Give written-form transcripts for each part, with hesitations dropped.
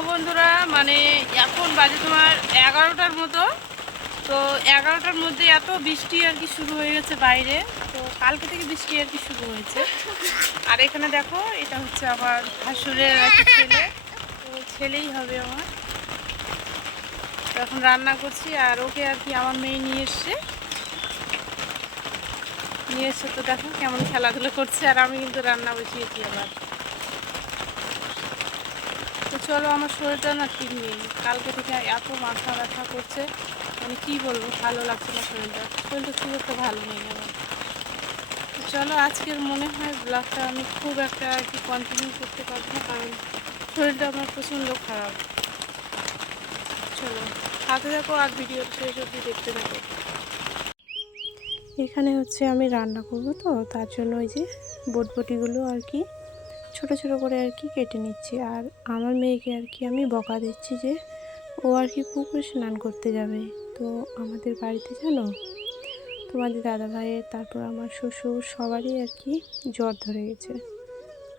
দেখো বন্ধুরা, মানে এখন বাজে তোমার 11টার মতো। তো 11টার মধ্যে এত বৃষ্টি আর কি শুরু হয়ে গেছে বাইরে। তো কালকে থেকে বৃষ্টি আর কি শুরু হয়েছে। আর এখানে দেখো, এটা হচ্ছে আমার ভাসুরের একটা ছেলে, তো ছেলেই হবে আমার। তো এখন রান্না করছি, আর ওকে আর কি আমার মেয়ে নিয়ে এসছে। তো দেখো কেমন খেলাধুলো করছে, আর আমি কিন্তু রান্না বসিয়েছি আবার। তো চলো, আমার শরীরটা না ঠিক নেই, কালকে থেকে এত মাথা ব্যথা করছে, মানে কী বলবো, ভালো লাগছে না শরীরটা খুব একটা ভালো নেই আমার। তো চলো, আজকের মনে হয় ব্লগটা আমি খুব একটা আর কি কন্টিনিউ করতে পারবো না, কারণ শরীরটা আমার প্রচণ্ড খারাপ। চলো সাথে থাকো, আর ভিডিও শেষ অবধি দেখতে থাকো। এখানে হচ্ছে আমি রান্না করবো, তো তার জন্য ওই যে বটবটিগুলো আর কি ছোট ছোট করে আর কি কেটে নিচ্ছি। আর আমার মেয়েকে আর কি আমি বকা দিচ্ছি যে ও আর কি পুকুরে স্নান করতে যাবে। তো আমাদের বাড়িতে জানো, তোমাদের দাদা ভাইয়ের, তারপর আমার শ্বশুর, সবারই আর কি জ্বর ধরে গেছে,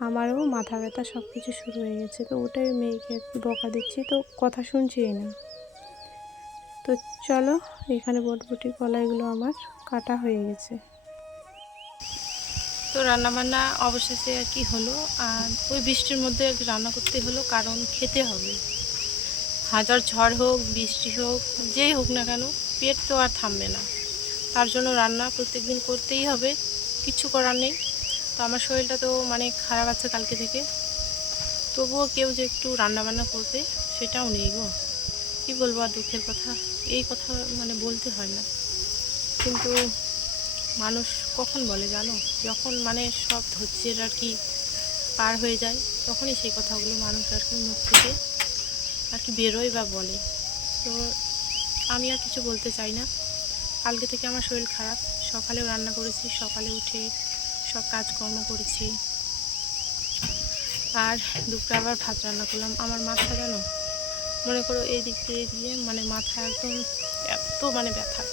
আমারও মাথা ব্যথা সব কিছু শুরু হয়ে গেছে। তো ওটাই মেয়েকে আর কি বকা দিচ্ছি, তো কথা শুনছেই না। তো চলো, এখানে বটবটি কলাইগুলো আমার কাটা হয়ে গেছে। তো রান্নাবান্না অবশেষে আর কি হলো, আর ওই বৃষ্টির মধ্যে আর কি রান্না করতে হলো, কারণ খেতে হবে। হাজার ঝড় হোক, বৃষ্টি হোক, যেই হোক না কেন, পেট তো আর থামবে না। তার জন্য রান্না প্রত্যেকদিন করতেই হবে, কিছু করার নেই। তো আমার শরীরটা তো মানে খারাপ আছে কালকে থেকে, তবুও কেউ যে একটু রান্নাবান্না করবে সেটাও নেই গো। কী বলবো আর, দুঃখের কথা, এই কথা মানে বলতে হয় না, কিন্তু মানুষ কখন বলে জানো, যখন মানে সব ধৈর্যের আর কি পার হয়ে যায়, তখনই সেই কথাগুলো মানুষ আর কি মুখ থেকে আর কি বেরোয় বা বলে। তো আমি আর কিছু বলতে চাই না। কালকে থেকে আমার শরীর খারাপ, সকালেও রান্না করেছি, সকালে উঠে সব কাজকর্ম করেছি, আর দুপুরে আবার ভাত রান্না করলাম। আমার মাথা জানো, মনে করো এই দিক দিয়ে মানে মাথা একদম এত মানে ব্যথা,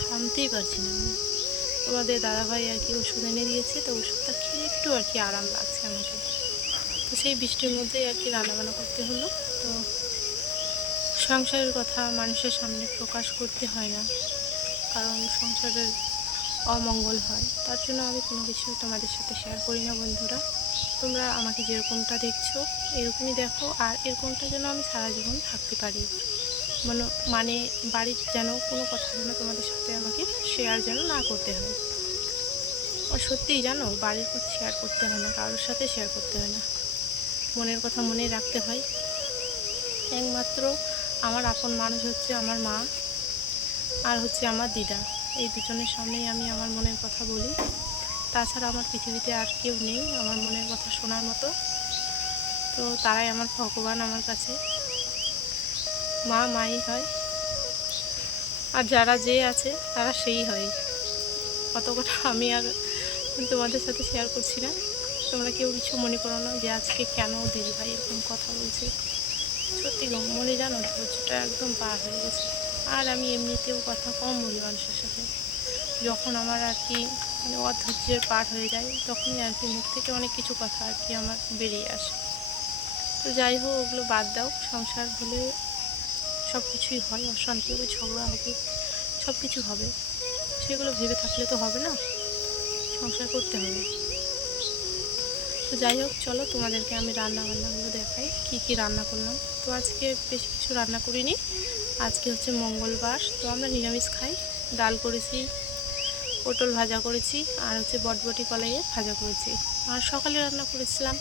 থামতেই পারছি না আমি। তোমাদের দাদাভাই আর কি ওষুধ এনে দিয়েছে, তো ওষুধটা খেয়ে একটু আর কি আরাম লাগছে আমাকে। তো সেই বৃষ্টির মধ্যেই আর কি রান্নাবান্না করতে হলো। তো সংসারের কথা মানুষের সামনে প্রকাশ করতে হয় না, কারণ সংসারের অমঙ্গল হয়, তার জন্য আমি কোনো কিছু তোমাদের সাথে শেয়ার করি না। বন্ধুরা, তোমরা আমাকে যেরকমটা দেখছো এরকমই দেখো, আর এরকমটা যেন আমি সারা জীবন থাকতে পারি। মানে বাড়ির যেন কোনো কথা যেন তোমাদের সাথে আমাকে শেয়ার যেন না করতে হয়। আর সত্যিই জানো, বাড়ির কথা শেয়ার করতে হয় না, কারোর সাথে শেয়ার করতে হয় না, মনের কথা মনেই রাখতে হয়। একমাত্র আমার আপন মানুষ হচ্ছে আমার মা, আর হচ্ছে আমার দিদা। এই দুজনের সামনেই আমি আমার মনের কথা বলি, তাছাড়া আমার পৃথিবীতে আর কেউ নেই আমার মনের কথা শোনার মতো। তো তারাই আমার ভগবান আমার কাছে, মা মাই হয়, আর যারা যে আছে তারা সেই হয়। কত কথা আমি আর তোমাদের সাথে শেয়ার করছি না, তোমরা কেউ কিছু মনে করো না যে আজকে কেন দিদি ভাই এরকম কথা বলছে। সত্যি গো, মনে জানো ধৈর্যটা একদম পার হয়ে গেছে। আর আমি এমনিতেও কথা কম বলি মানুষের সাথে, যখন আমার আর কি মানে অধৈর্যের পার হয়ে যায়, তখনই আর কি মুখ থেকে অনেক কিছু কথা আর কি আমার বেরিয়ে আসে। তো যাই হোক, ওগুলো বাদ দাও, সংসার হলে সব কিছুই হয়, অশান্তি হবে, ঝগড়া হবে, সব কিছু হবে, সেগুলো ভেবে থাকলে তো হবে না, সংসার করতে হবে। তো যাই হোক, চলো তোমাদেরকে আমি রান্নাবান্নাগুলো দেখাই, কি কি রান্না করলাম। তো আজকে বেশি কিছু রান্না করিনি, আজকে হচ্ছে মঙ্গলবার, তো আমরা নিরামিষ খাই। ডাল করেছি, পটল ভাজা করেছি, আর হচ্ছে বটবটি কলাইয়ের ভাজা করেছি। আর সকালে রান্না করেছিলাম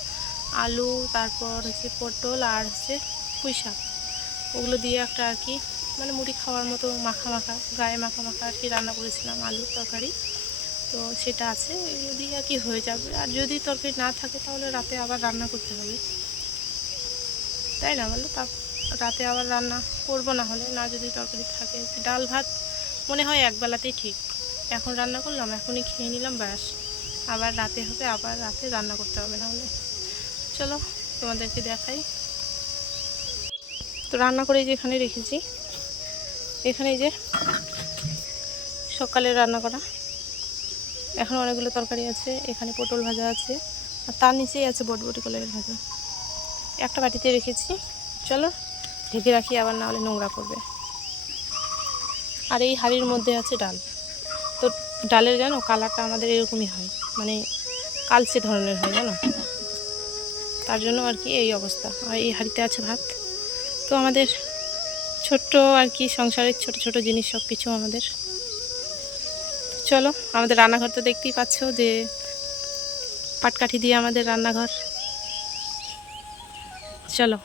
আলু, তারপর হচ্ছে পটল, আর হচ্ছে পুঁই শাক, ওগুলো দিয়ে একটা আর কি মানে মুড়ি খাওয়ার মতো মাখা মাখা, গায়ে মাখা মাখা আর কি রান্না করেছিলাম, আলুর তরকারি। তো সেটা আছে, এগুলো দিয়ে আর কি হয়ে যাবে। আর যদি তরকারি না থাকে তাহলে রাতে আবার রান্না করতে হবে, তাই না বলো? তা রাতে আবার রান্না করবো, না হলে না, যদি তরকারি থাকে। ডাল ভাত মনে হয় একবেলাতেই ঠিক, এখন রান্না করলাম, এখনই খেয়ে নিলাম, ব্যাস, আবার রাতে হবে, আবার রাতে রান্না করতে হবে না হলে। চলো তোমাদেরকে দেখাই। তো রান্না করে যে এখানে রেখেছি, এখানে এই যে সকালে রান্না করা, এখন অনেকগুলো তরকারি আছে, এখানে পটল ভাজা আছে, আর তার নিচেই আছে বটবটি কলাইয়ের ভাজা, একটা বাটিতে রেখেছি। চলো ঢেকে রাখি, আবার না হলে নোংরা করবে। আর এই হাঁড়ির মধ্যে আছে ডাল। তো ডালের জানো কালারটা আমাদের এরকমই হয়, মানে কালচে ধরনের হয় জানো, তার জন্য আর কি এই অবস্থা। আর এই হাঁড়িতে আছে ভাত। তো আমাদের ছোট্ট আর কি সংসারের ছোট ছোট জিনিস সব কিছু আমাদের। চলো আমাদের রান্নাঘর তো দেখতেই পাচ্ছ যে পাটকাঠি দিয়ে আমাদের রান্নাঘর। চলো।